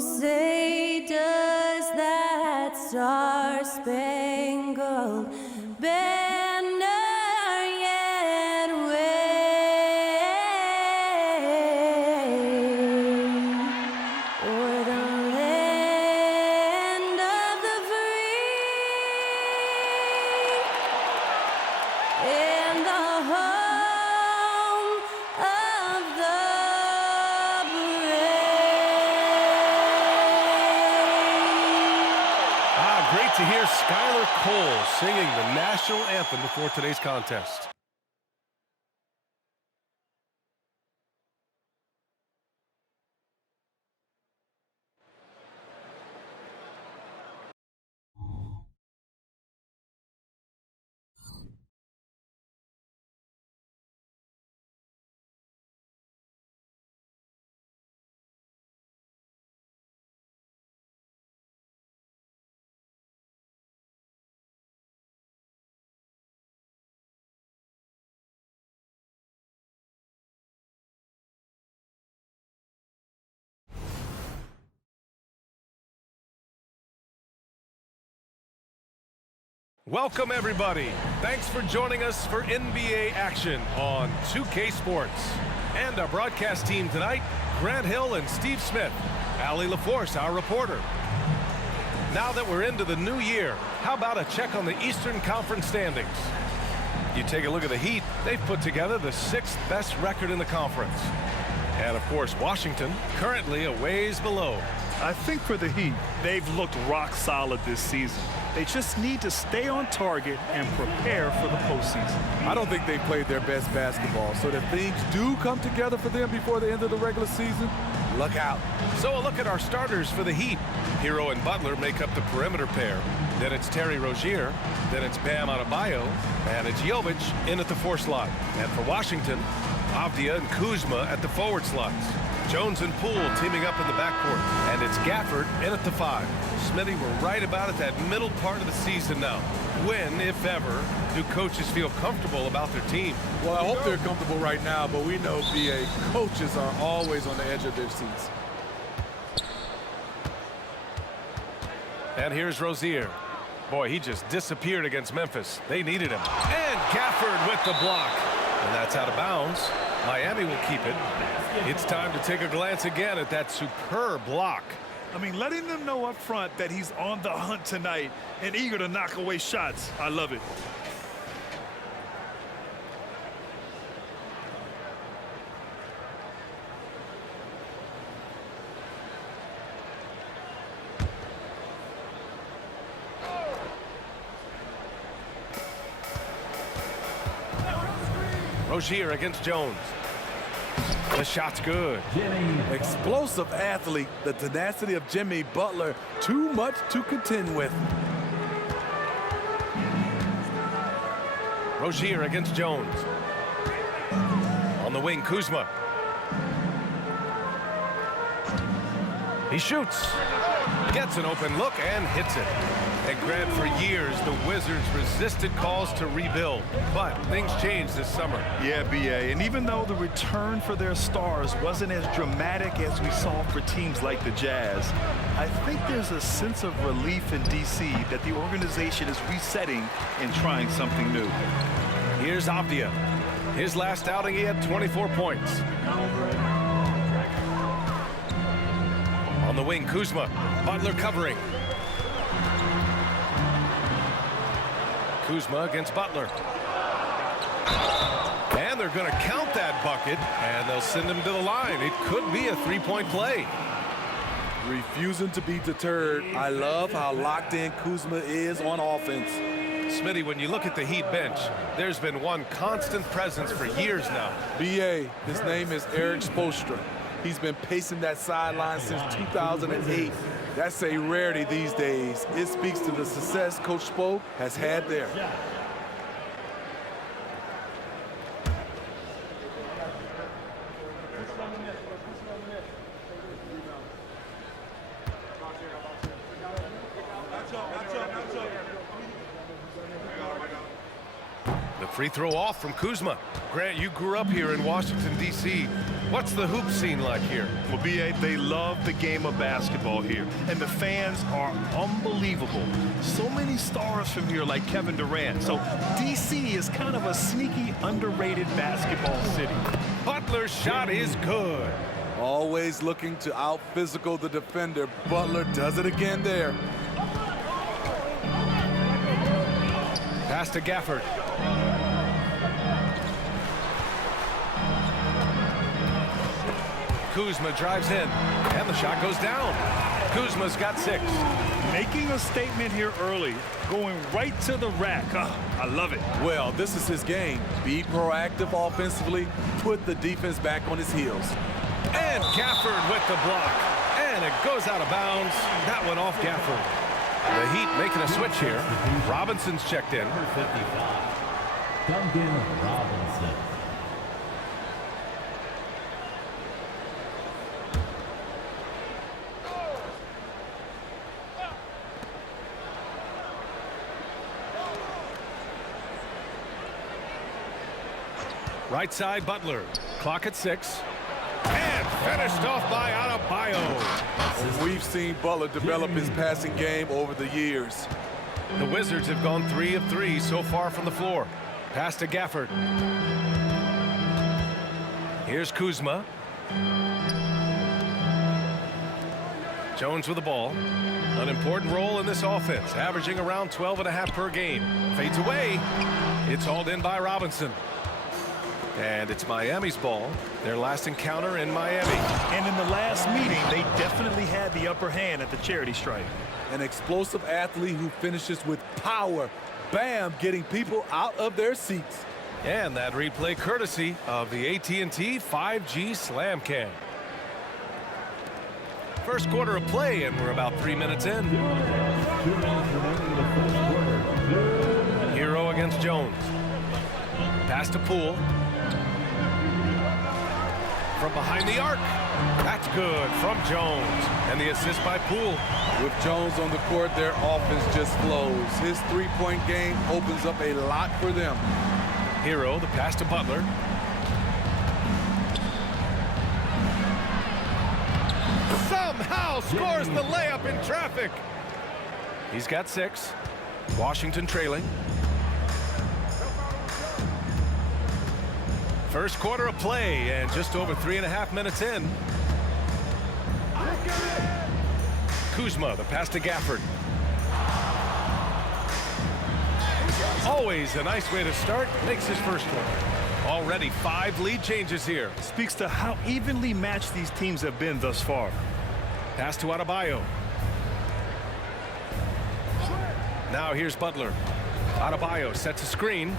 say does that star-spangled banner yet wave o'er the land of the free and the home of the Great to hear Skylar Cole singing the national anthem before today's contest. Welcome, everybody. Thanks for joining us for NBA action on 2K Sports. And our broadcast team tonight, Grant Hill and Steve Smith. Allie LaForce, our reporter. Now that we're into the new year, how about a check on the Eastern Conference standings? You take a look at the Heat, they've put together the 6th best record in the conference. And, of course, Washington, currently a ways below. I think for the Heat, they've looked rock solid this season. They just need to stay on target and prepare for the postseason. I don't think they played their best basketball, so that things do come together for them before the end of the regular season, look out. So a look at our starters for the Heat. Hero and Butler make up the perimeter pair. Then it's Terry Rozier. Then it's Bam Adebayo. And it's Jovic in at the 4 slot. And for Washington, Avdia and Kuzma at the forward slots. Jones and Poole teaming up in the backcourt. And it's Gafford in at the 5. Smitty, we're right about at that middle part of the season now. When, if ever, do coaches feel comfortable about their team? Well, I hope they're comfortable right now, but we know, BA, coaches are always on the edge of their seats. And here's Rozier. Boy, he just disappeared against Memphis. They needed him. And Gafford with the block. And that's out of bounds. Miami will keep it. It's time to take a glance again at that superb block. I mean, letting them know up front that he's on the hunt tonight and eager to knock away shots. I love it. Rozier against Jones. The shot's good. Explosive athlete, the tenacity of Jimmy Butler, too much to contend with. Rozier against Jones. On the wing, Kuzma. He shoots. Gets an open look and hits it. And Grant, for years, the Wizards resisted calls to rebuild. But things changed this summer. Yeah, BA. And even though the return for their stars wasn't as dramatic as we saw for teams like the Jazz, I think there's a sense of relief in D.C. that the organization is resetting and trying something new. Here's Avdia. His last outing, he had 24 points. On the wing, Kuzma. Butler covering. Kuzma against Butler. And they're going to count that bucket, and they'll send him to the line. It could be a 3-point play. Refusing to be deterred. I love how locked in Kuzma is on offense. Smitty, when you look at the Heat bench, there's been one constant presence for years now. BA, his name is Eric Spoelstra. He's been pacing that sideline since 2008. That's a rarity these days. It speaks to the success Coach Spo has had there. The Free throw off from Kuzma. Grant, you grew up here in Washington, D.C. What's the hoop scene like here? Well, B.A., they love the game of basketball here, and the fans are unbelievable. So many stars from here like Kevin Durant. So D.C. is kind of a sneaky, underrated basketball city. Butler's shot is good. Always looking to out-physical the defender. Butler does it again there. Pass to Gafford. Kuzma drives in, and the shot goes down. Kuzma's got 6. Making a statement here early, going right to the rack. I love it. Well, this is his game. Be proactive offensively, put the defense back on his heels. And Gafford with the block. And it goes out of bounds. That one off Gafford. The Heat making a switch here. Robinson's checked in. Number 55, Duncan Robinson. Right side, Butler. Clock at 6. And finished off by Adebayo. We've seen Butler develop his passing game over the years. The Wizards have gone 3 of 3 so far from the floor. Pass to Gafford. Here's Kuzma. Jones with the ball. An important role in this offense, averaging around 12.5 per game. Fades away. It's hauled in by Robinson. And it's Miami's ball. Their last encounter in Miami. And in the last meeting, they definitely had the upper hand at the charity stripe. An explosive athlete who finishes with power. Bam, getting people out of their seats. And that replay courtesy of the AT&T 5G Slam Cam. First quarter of play, and we're about 3 minutes in. 2 minutes remaining in the first quarter. Hero against Jones. Pass to Poole. From behind the arc. That's good from Jones. And the assist by Poole. With Jones on the court, their offense just flows. His three-point game opens up a lot for them. Hero, the pass to Butler. Somehow scores the layup in traffic. He's got 6. Washington trailing. First quarter of play, and just over 3.5 minutes in. Kuzma, the pass to Gafford. Always a nice way to start. Makes his first one. Already 5 lead changes here. Speaks to how evenly matched these teams have been thus far. Pass to Adebayo. Now here's Butler. Adebayo sets a screen.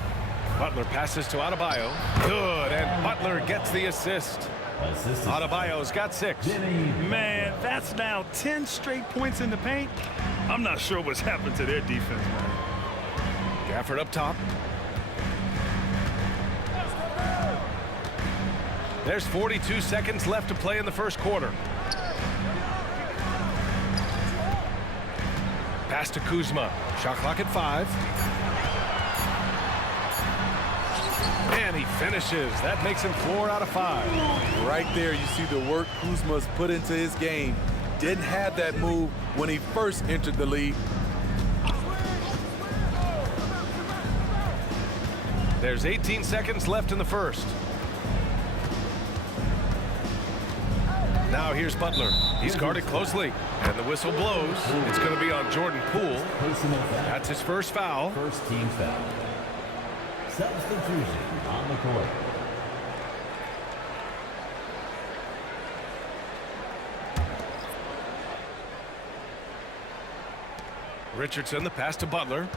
Butler passes to Adebayo. Good, and Butler gets the assist. Adebayo's got 6. Man, that's now 10 straight points in the paint. I'm not sure what's happened to their defense, man. Gafford up top. There's 42 seconds left to play in the first quarter. Pass to Kuzma. Shot clock at 5. And he finishes. That makes him 4 out of 5. Right there, you see the work Kuzma's put into his game. Didn't have that move when he first entered the league. There's 18 seconds left in the first. Now here's Butler. He's guarded closely, and the whistle blows. It's going to be on Jordan Poole. That's his first foul. First team foul. Substitution on the court. Richardson, the pass to Butler.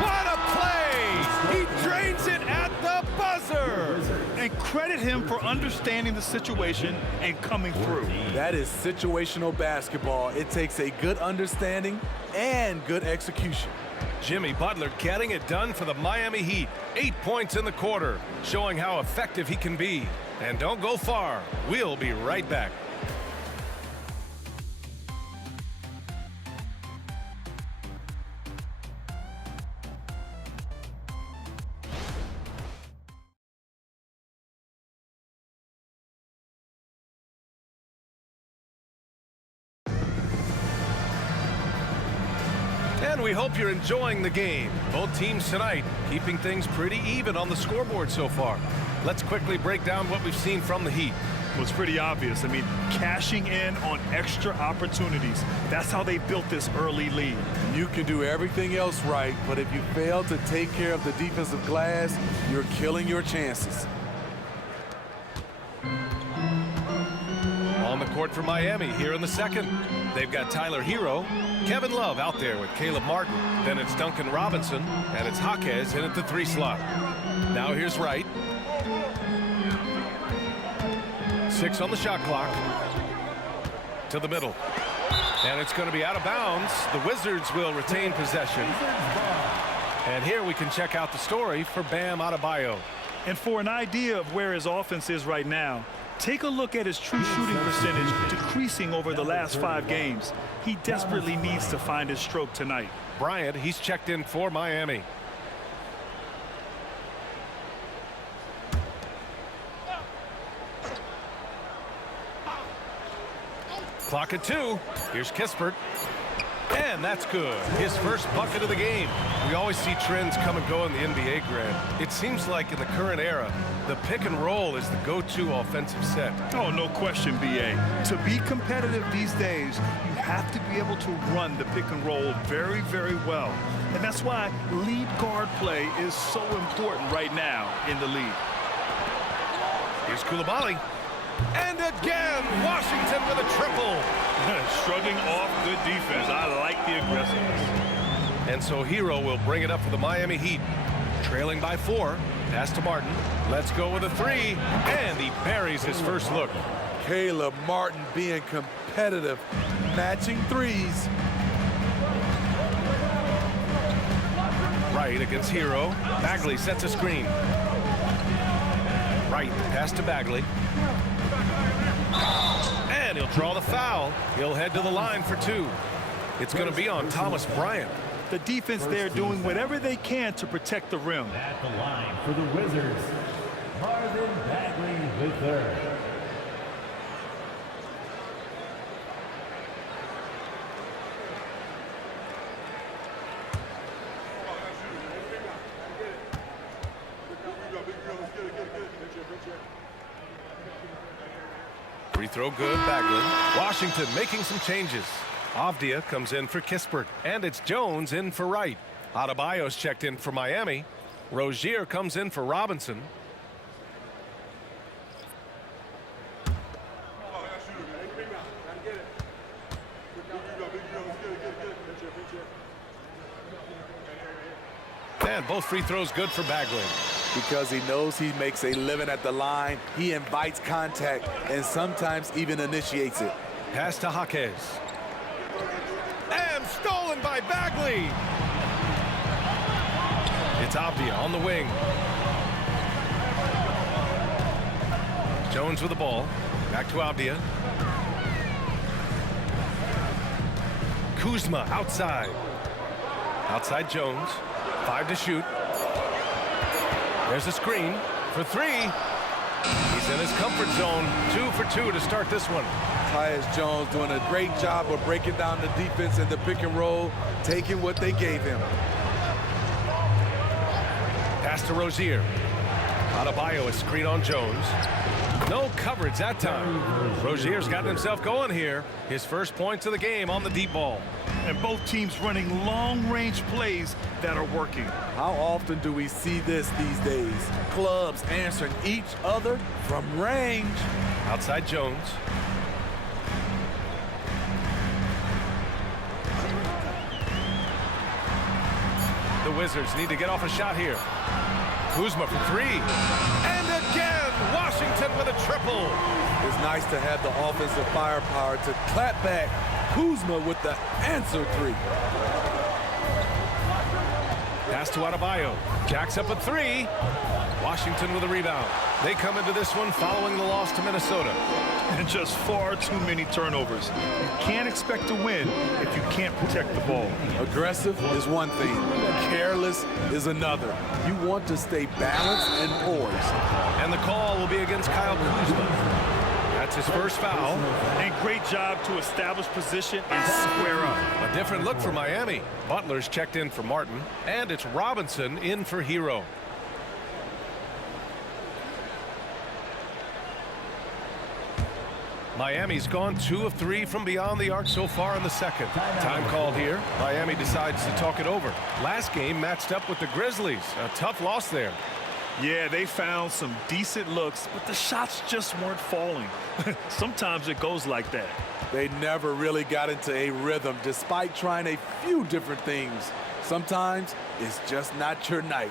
What a play! He drains it at the buzzer! And credit him for understanding the situation and coming through. That is situational basketball. It takes a good understanding and good execution. Jimmy Butler getting it done for the Miami Heat. 8 points in the quarter, showing how effective he can be. And don't go far. We'll be right back. And we hope you're enjoying the game. Both teams tonight keeping things pretty even on the scoreboard so far. Let's quickly break down what we've seen from the Heat. Well, it's pretty obvious. I mean, cashing in on extra opportunities. That's how they built this early lead. You can do everything else right, but if you fail to take care of the defensive glass, you're killing your chances. On the court for Miami here in the second. They've got Tyler Hero, Kevin Love out there with Caleb Martin. Then it's Duncan Robinson, and it's Jaquez in at the 3 slot. Now here's Wright. 6 on the shot clock. To the middle. And it's going to be out of bounds. The Wizards will retain possession. And here we can check out the story for Bam Adebayo. And for an idea of where his offense is right now, take a look at his true shooting percentage decreasing over the last 5 games. He desperately needs to find his stroke tonight. Bryant, he's checked in for Miami. Clock at 2. Here's Kispert. And that's good. His first bucket of the game. We always see trends come and go in the NBA, Grant. It seems like in the current era, the pick and roll is the go-to offensive set. Oh, no question, B.A. To be competitive these days, you have to be able to run the pick and roll very, very well. And that's why lead guard play is so important right now in the league. Here's Coulibaly. And again, Washington with a triple. Shrugging off good defense. I like the aggressiveness. And so Hero will bring it up for the Miami Heat. Trailing by 4. Pass to Martin. Let's go with a 3. And he buries his first look. Caleb Martin being competitive, matching threes. Wright against Hero. Bagley sets a screen. Wright, pass to Bagley. And he'll draw the foul. He'll head to the line for 2. It's going to be on Thomas Bryant. The defense there doing whatever they can to protect the rim. At the line for the Wizards, Marvin Bagley III. Free throw good, Bagley. Washington making some changes. Avdia comes in for Kispert, and it's Jones in for Wright. Adebayo's checked in for Miami. Rozier comes in for Robinson. And both free throws good for Bagley. Because he knows he makes a living at the line, he invites contact and sometimes even initiates it. Pass to Jaquez. And stolen by Bagley. It's Avdia on the wing. Jones with the ball. Back to Avdia. Kuzma outside. Outside Jones. 5 to shoot. There's a screen for 3. He's in his comfort zone. 2 for 2 to start this one. Tyus Jones doing a great job of breaking down the defense in the pick and roll, taking what they gave him. Pass to Rozier. Adebayo is screen on Jones. No coverage that time. Rozier's gotten himself going here. His first points of the game on the deep ball. And both teams running long-range plays that are working. How often do we see this these days? Clubs answering each other from range. Outside Jones. The Wizards need to get off a shot here. Kuzma for 3. And again, Washington with a triple. It's nice to have the offensive firepower to clap back. Kuzma with the answer 3. Pass to Adebayo. Jacks up a 3. Washington with a rebound. They come into this one following the loss to Minnesota. And just far too many turnovers. You can't expect to win if you can't protect the ball. Aggressive is one thing. Careless is another. You want to stay balanced and poised. And the call will be against Kyle Kuzma. That's That's his first foul. And great job to establish position and square up. A different look for Miami. Butler's checked in for Martin, and it's Robinson in for Hero. Miami's gone 2 of 3 from beyond the arc so far in the second. Time called here. Miami decides to talk it over. Last game matched up with the Grizzlies. A tough loss there. Yeah, they found some decent looks, but the shots just weren't falling. Sometimes it goes like that. They never really got into a rhythm despite trying a few different things. Sometimes it's just not your night.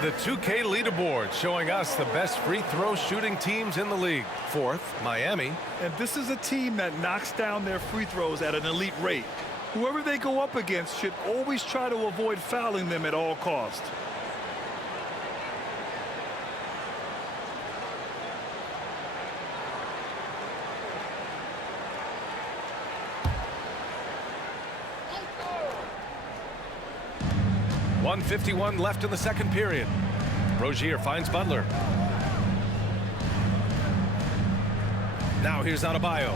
The 2K leaderboard showing us the best free throw shooting teams in the league. Fourth, Miami. And this is a team that knocks down their free throws at an elite rate. Whoever they go up against should always try to avoid fouling them at all costs. .151 left in the second period. Rozier finds Butler. Now here's Adebayo.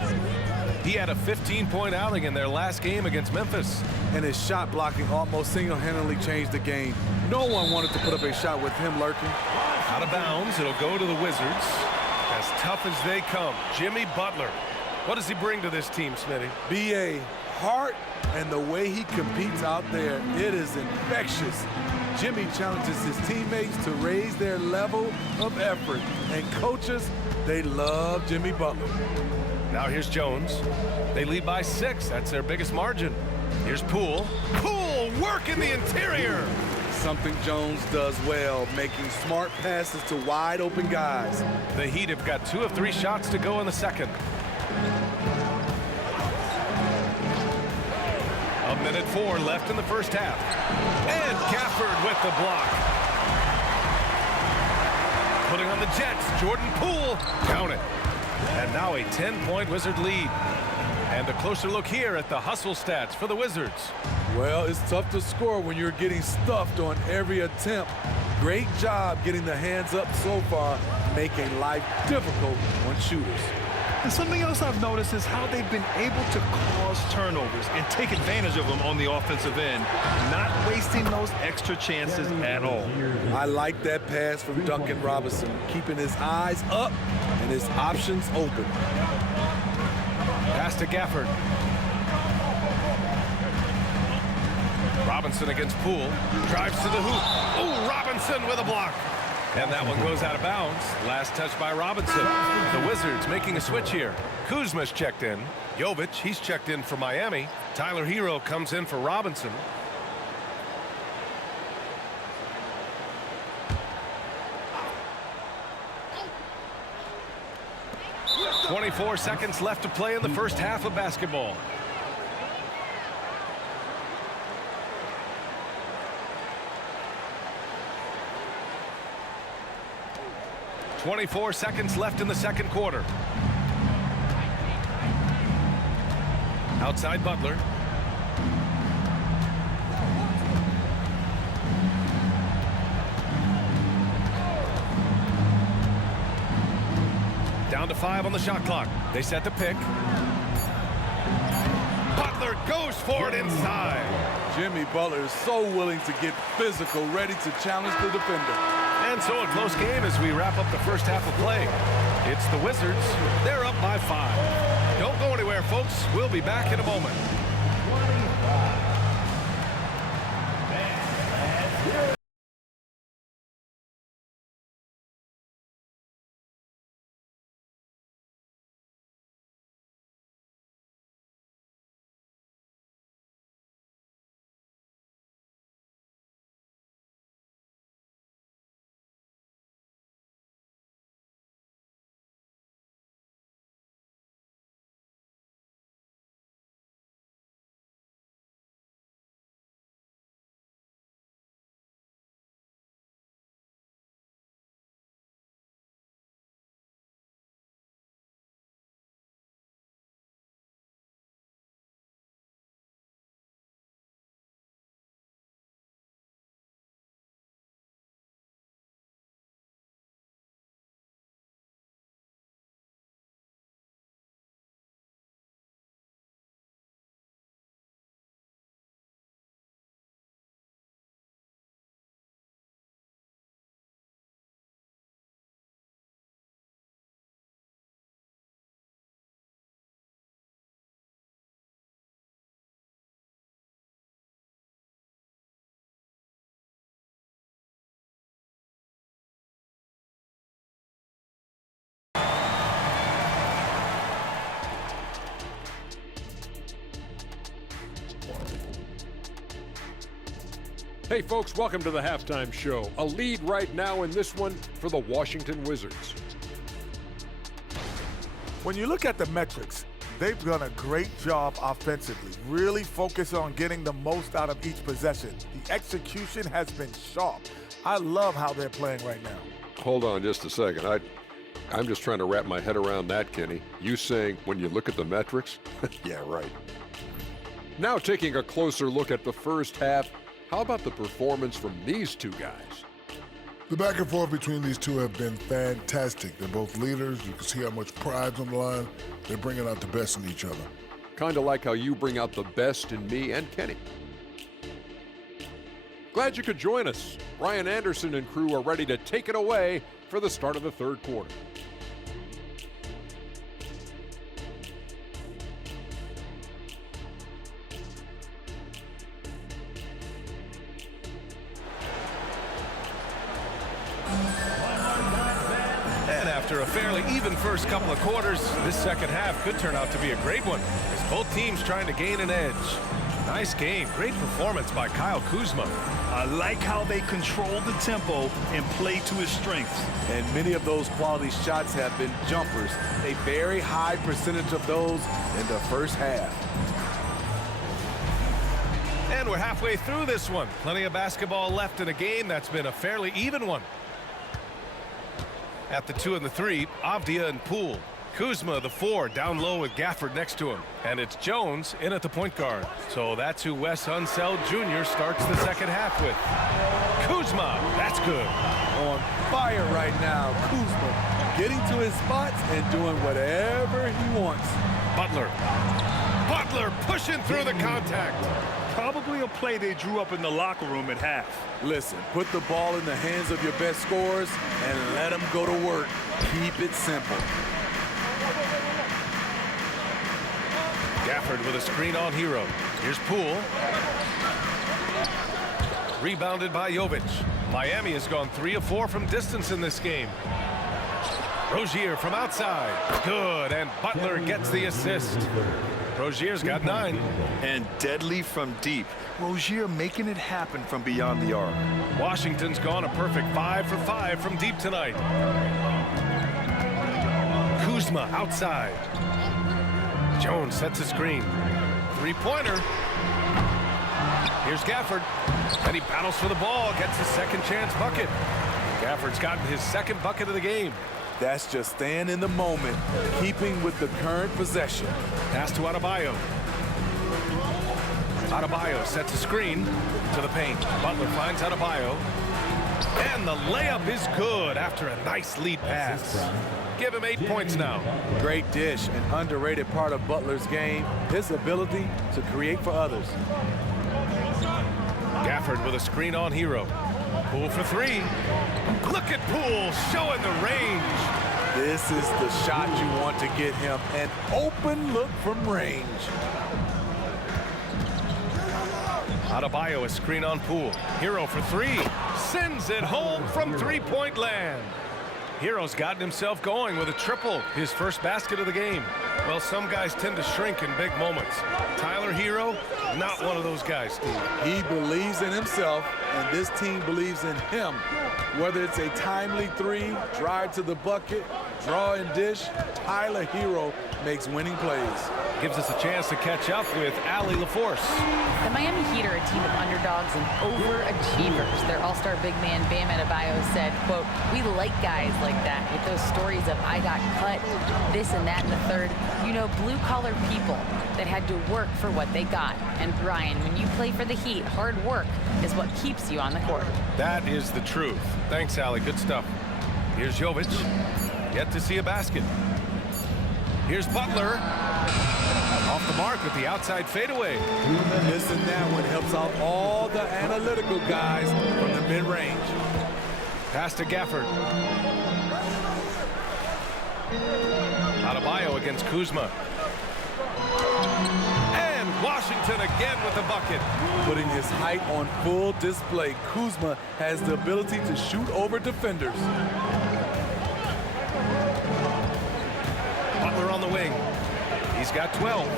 He had a 15-point outing in their last game against Memphis. And his shot blocking almost single-handedly changed the game. No one wanted to put up a shot with him lurking. Out of bounds, it'll go to the Wizards. As tough as they come, Jimmy Butler. What does he bring to this team, Smitty? B.A. heart and the way he competes out there, it is infectious. Jimmy challenges his teammates to raise their level of effort. And coaches, they love Jimmy Butler. Now here's Jones. They lead by 6. That's their biggest margin. Here's Poole. Poole, work in the interior. Something Jones does well, making smart passes to wide open guys. The Heat have got 2 of 3 shots to go in the second. A minute 4 left in the first half. And Gafford with the block. Putting on the Jets, Jordan Poole. Count it. And now a 10-point Wizard lead. And a closer look here at the hustle stats for the Wizards. Well, it's tough to score when you're getting stuffed on every attempt. Great job getting the hands up so far, making life difficult on shooters. And something else I've noticed is how they've been able to cause turnovers and take advantage of them on the offensive end, not wasting those extra chances at all. I like that pass from Duncan Robinson, keeping his eyes up and his options open. Pass to Gafford. Robinson against Poole. Drives to the hoop. Oh, Robinson with a block. And that one goes out of bounds. Last touch by Robinson. The Wizards making a switch here. Kuzma's checked in. Jovic, he's checked in for Miami. Tyler Hero comes in for Robinson. .24 seconds left to play in the first half of basketball. .24 seconds left in the second quarter. Outside Butler. Down Down to 5 on the shot clock. They set the pick. Butler goes for it inside. Jimmy Butler is so willing to get physical, ready to challenge the defender. And so a close game as we wrap up the first half of play. It's the Wizards. They're up by 5. Don't go anywhere, folks. We'll be back in a moment. Hey folks, welcome to the halftime show. A lead right now in this one for the Washington Wizards. When you look at the metrics, they've done a great job offensively, really focus on getting the most out of each possession. The execution has been sharp. I love how they're playing right now. Hold on just a second. I'm just trying to wrap my head around that, Kenny. You saying when you look at the metrics? Yeah, right. Now taking a closer look at the first half, how about the performance from these two guys? The back and forth between these two have been fantastic. They're both leaders. You can see how much pride's on the line. They're bringing out the best in each other. Kind of like how you bring out the best in me and Kenny. Glad you could join us. Ryan Anderson and crew are ready to take it away for the start of the third quarter. And after a fairly even first couple of quarters, this second half could turn out to be a great one as both teams trying to gain an edge. Nice game. Great performance by Kyle Kuzma. I like how they control the tempo and play to his strengths. And many of those quality shots have been jumpers. A very high percentage of those in the first half. And we're halfway through this one. Plenty of basketball left in a game that's been a fairly even one. At the 2 and the 3, Avdia and Poole. Kuzma, the 4, down low with Gafford next to him. And it's Jones in at the point guard. So that's who Wes Unseld Jr. starts the second half with. Kuzma, that's good. On fire right now, Kuzma getting to his spots and doing whatever he wants. Butler pushing through the contact. Probably a play they drew up in the locker room at half. Listen, put the ball in the hands of your best scorers and let them go to work. Keep it simple. Gafford with a screen on Hero. Here's Poole. Rebounded by Jovic. Miami has gone 3 of 4 from distance in this game. Rozier from outside. Good, and Butler gets the assist. Rozier's got 9. And deadly from deep. Rozier making it happen from beyond the arc. Washington's gone a perfect 5 for 5 from deep tonight. Kuzma outside. Jones sets a screen. 3-pointer. Here's Gafford. And he battles for the ball, gets his second chance bucket. Gafford's gotten his second bucket of the game. That's just staying in the moment, keeping with the current possession. Pass to Adebayo. Adebayo sets a screen to the paint. Butler finds Adebayo. And the layup is good after a nice lead pass. Give him 8 points now. Great dish, an underrated part of Butler's game, his ability to create for others. Gafford with a screen on Hero. Poole for 3. Look at Poole showing the range. This is the shot you want to get him, an open look from range. Adebayo a screen on Poole. Hero for 3. Sends it home from three-point land. Hero's gotten himself going with a triple, his first basket of the game. Well, some guys tend to shrink in big moments. Tyler Hero, not one of those guys, Steve. He believes in himself, and this team believes in him. Whether it's a timely 3, drive to the bucket, draw and dish, Tyler Hero makes winning plays. Gives us a chance to catch up with Allie LaForce. The Miami Heat are a team of underdogs and overachievers. Their all-star big man, Bam Adebayo, said, quote, "We like guys like that with those stories of I got cut, this and that and the third. You know, blue-collar people that had to work for what they got. And Brian, when you play for the Heat, hard work is what keeps you on the court." That is the truth. Thanks, Allie. Good stuff. Here's Jovic. Yet to see a basket. Here's Butler. Off the mark with the outside fadeaway. Missing that one helps out all the analytical guys from the mid-range. Pass to Gafford. Adebayo against Kuzma. And Washington again with the bucket. Putting his height on full display, Kuzma has the ability to shoot over defenders. Butler on the wing. He's got 12.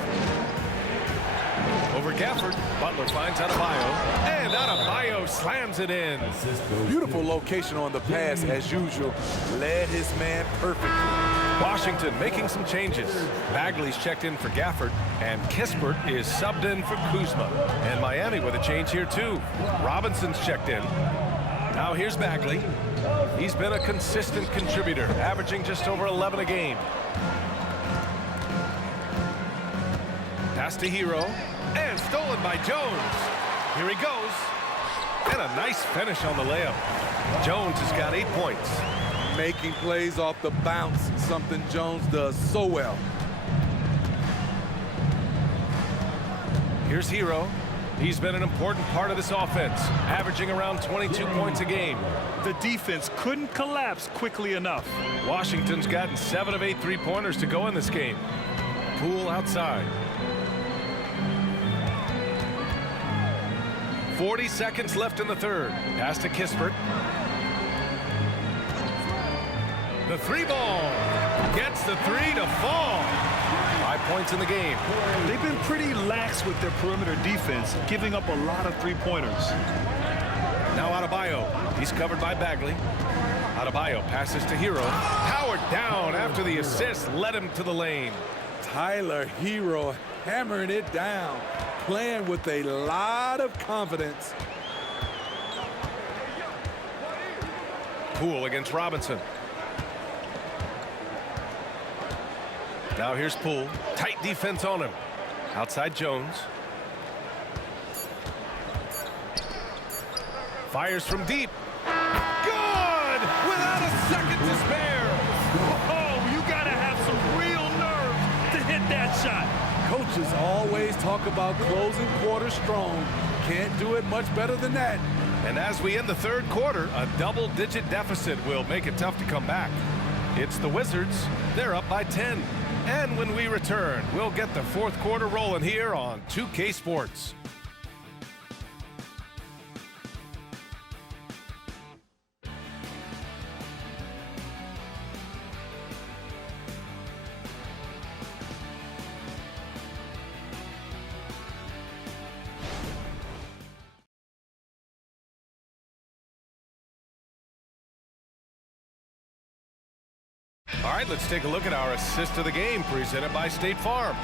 Over Gafford. Butler finds Adebayo. And Adebayo slams it in. Beautiful location on the pass as usual. Led his man perfectly. Washington making some changes. Bagley's checked in for Gafford, and Kispert is subbed in for Kuzma. And Miami with a change here too. Robinson's checked in. Now here's Bagley. He's been a consistent contributor, averaging just over 11 a game. Pass to Hero, and stolen by Jones. Here he goes. And a nice finish on the layup. Jones has got 8 points. Making plays off the bounce, something Jones does so well. Here's Hero. He's been an important part of this offense, averaging around 22 points a game. The defense couldn't collapse quickly enough. Washington's gotten 7 of 8 three-pointers to go in this game. Poole outside. 40 seconds left in the third. Pass to Kispert. The 3 ball. Gets the 3 to fall. 5 points in the game. They've been pretty lax with their perimeter defense, giving up a lot of three-pointers. Now Adebayo. He's covered by Bagley. Adebayo passes to Hero. Powered down after the assist led him to the lane. Tyler Hero hammering it down, playing with a lot of confidence. Poole against Robinson. Now here's Poole. Tight defense on him. Outside Jones. Fires from deep. Good! Without a second to spare. Oh, you gotta have some real nerve to hit that shot. Coaches always talk about closing quarters strong. Can't do it much better than that. And as we end the third quarter, a double-digit deficit will make it tough to come back. It's the Wizards. They're up by 10. And when we return, we'll get the fourth quarter rolling here on 2K Sports. All right, let's take a look at our assist of the game presented by State Farm.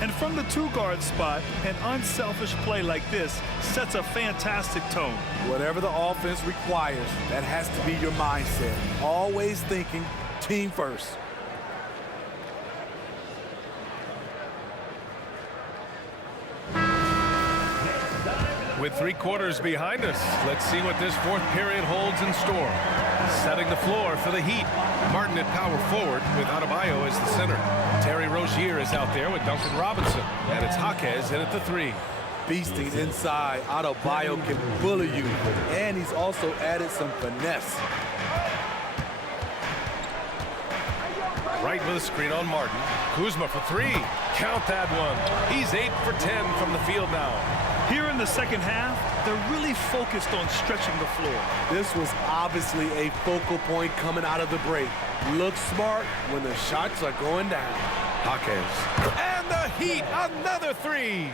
And from the two-guard spot, an unselfish play like this sets a fantastic tone. Whatever the offense requires, that has to be your mindset. Always thinking team first. Next time With 3 quarters behind us, let's see what this 4th period holds in store. Setting the floor for the Heat. Martin at power forward with Adebayo as the center. Terry Rozier is out there with Duncan Robinson. And it's Jaquez in at the 3. Beasting inside. Adebayo can bully you. And he's also added some finesse. Right with a screen on Martin. Kuzma for 3. Count that one. He's 8 for 10 from the field now. Here in the second half, they're really focused on stretching the floor. This was obviously a focal point coming out of the break. Look smart when the shots are going down. Jaquez. And the Heat, another 3.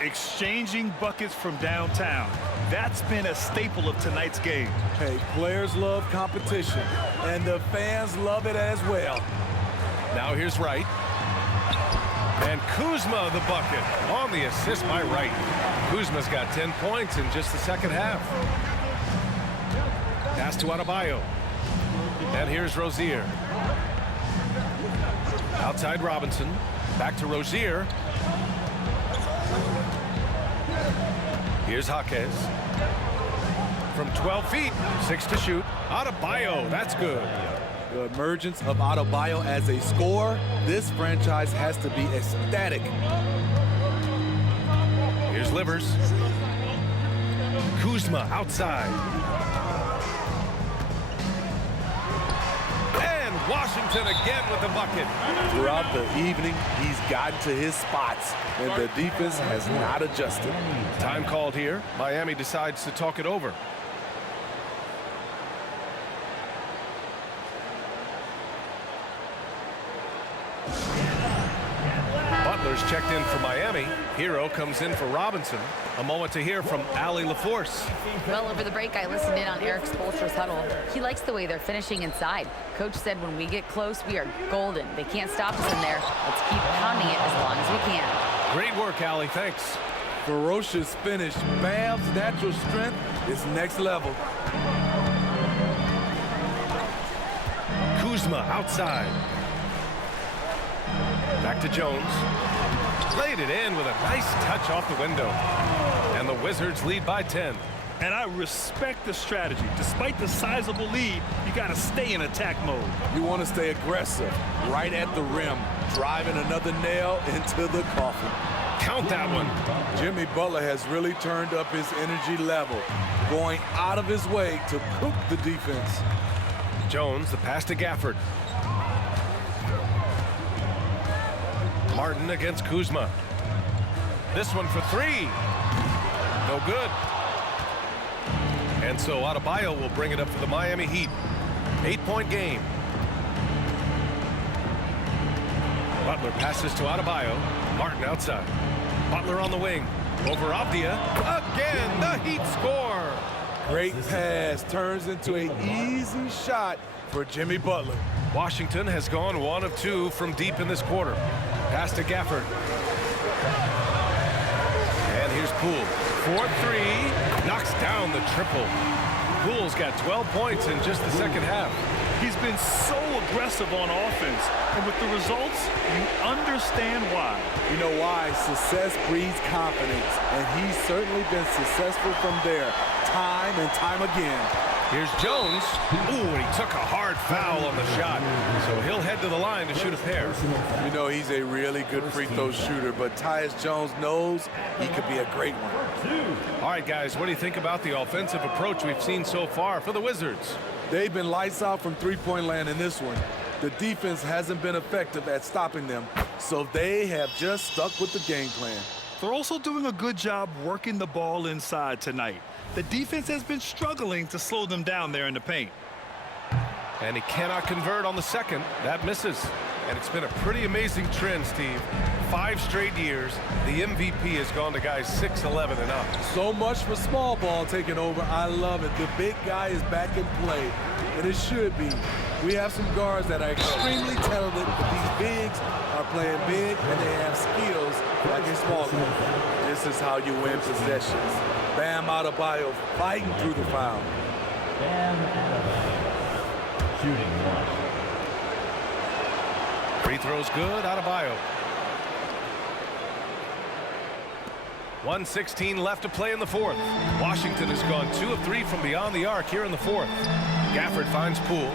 Exchanging buckets from downtown. That's been a staple of tonight's game. Hey, players love competition, and the fans love it as well. Now here's Wright. And Kuzma the bucket on the assist by Wright. Kuzma's got 10 points in just the second half. Pass to Adebayo. And here's Rozier. Outside Robinson. Back to Rozier. Here's Jaquez. From 12 feet, 6 to shoot. Adebayo, that's good. The emergence of Adebayo as a scorer, this franchise has to be ecstatic. Here's Livers. Kuzma outside. And Washington again with the bucket. Throughout the evening, he's gotten to his spots, and the defense has not adjusted. Time called here. Miami decides to talk it over. Butler's checked in for Miami. Hero comes in for Robinson. A moment to hear from Allie LaForce. Well, over the break, I listened in on Eric Spoelstra's huddle. He likes the way they're finishing inside. Coach said when we get close, we are golden. They can't stop us in there. Let's keep pounding it as long as we can. Great work, Allie. Thanks. Ferocious finish. Bam's natural strength is next level. Kuzma outside. Back to Jones. Laid it in with a nice touch off the window. And the Wizards lead by 10. And I respect the strategy. Despite the sizable lead, you got to stay in attack mode. You want to stay aggressive, right at the rim, driving another nail into the coffin. Count that one. Jimmy Butler has really turned up his energy level, going out of his way to cook the defense. Jones, the pass to Gafford. Martin against Kuzma. This one for 3. No good. And so Adebayo will bring it up for the Miami Heat. 8-point game. Butler passes to Adebayo. Martin outside. Butler on the wing. Over Avdia. Again, the Heat score. Great pass turns into an easy shot for Jimmy Butler. Washington has gone 1 of 2 from deep in this quarter. Pass to Gafford. And here's Poole. 4-3. Knocks down the triple. Poole's got 12 points in just the second half. He's been so aggressive on offense, and with the results, you understand why. You know why? Success breeds confidence, and he's certainly been successful from there, time and time again. Here's Jones. Ooh, and he took a hard foul on the shot. So he'll head to the line to shoot a pair. You know, he's a really good free throw shooter, but Tyus Jones knows he could be a great one. All right, guys, what do you think about the offensive approach we've seen so far for the Wizards? They've been lights out from three-point land in this one. The defense hasn't been effective at stopping them, so they have just stuck with the game plan. They're also doing a good job working the ball inside tonight. The defense has been struggling to slow them down there in the paint. And he cannot convert on the second. That misses. And it's been a pretty amazing trend, Steve. 5 straight years, the MVP has gone to guys 6'11" and up. So much for small ball taking over. I love it. The big guy is back in play, and it should be. We have some guards that are extremely talented, but these bigs are playing big, and they have skills like a small guy. This is how you win possessions. Bam Adebayo fighting through the foul. Bam Adebayo, shooting 1. Free throws good, Adebayo. 1:16 left to play in the fourth. Washington has gone 2 of 3 from beyond the arc here in the fourth. Gafford finds Poole.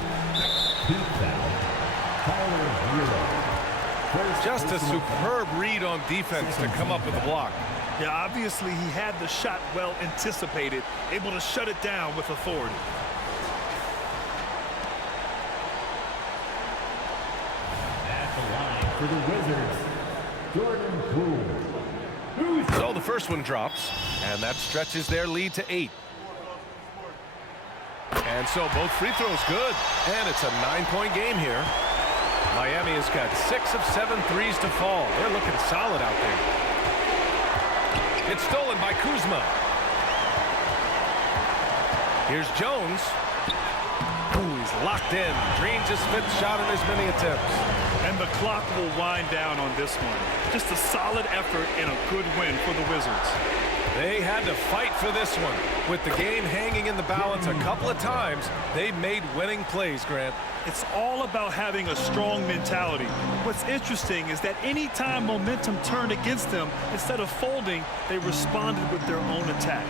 Just a superb read on defense to come up with the block. Yeah, obviously he had the shot well anticipated, able to shut it down with authority. At the line for the Wizards, Jordan Poole. So the first one drops, and that stretches their lead to 8. And so both free throws good, and it's a 9-point game here. Miami has got 6 of 7 threes to fall. They're looking solid out there. It's stolen by Kuzma. Here's Jones. Ooh, he's locked in. Drains his 5th shot in as many attempts. And the clock will wind down on this one. Just a solid effort and a good win for the Wizards. They had to fight for this one. With the game hanging in the balance a couple of times, they made winning plays, Grant. It's all about having a strong mentality. What's interesting is that anytime momentum turned against them, instead of folding, they responded with their own attack.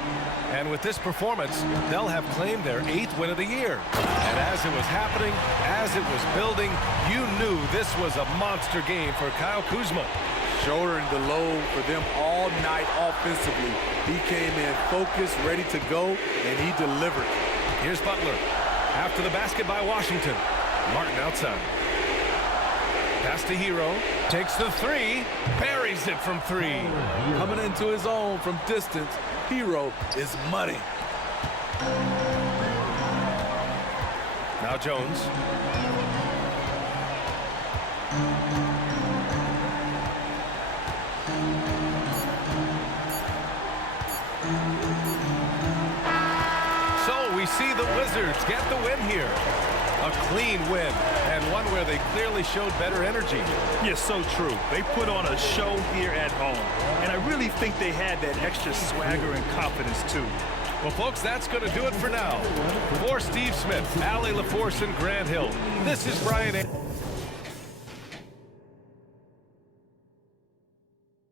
And with this performance, they'll have claimed their 8th win of the year. And as it was happening, as it was building, you knew this was a monster game for Kyle Kuzma. Shouldering the load for them all night offensively. He came in focused, ready to go, and he delivered. Here's Butler. After the basket by Washington. Martin outside. Pass to Hero. Takes the 3. Buries it from 3. Coming into his own from distance, Hero is money. Now Jones. So we see the Wizards get the win here. A clean win, and one where they clearly showed better energy. Yes, so true. They put on a show here at home, and I really think they had that extra swagger and confidence, too. Well, folks, that's going to do it for now. For Steve Smith, Allie LaForce, and Grant Hill, this is Brian.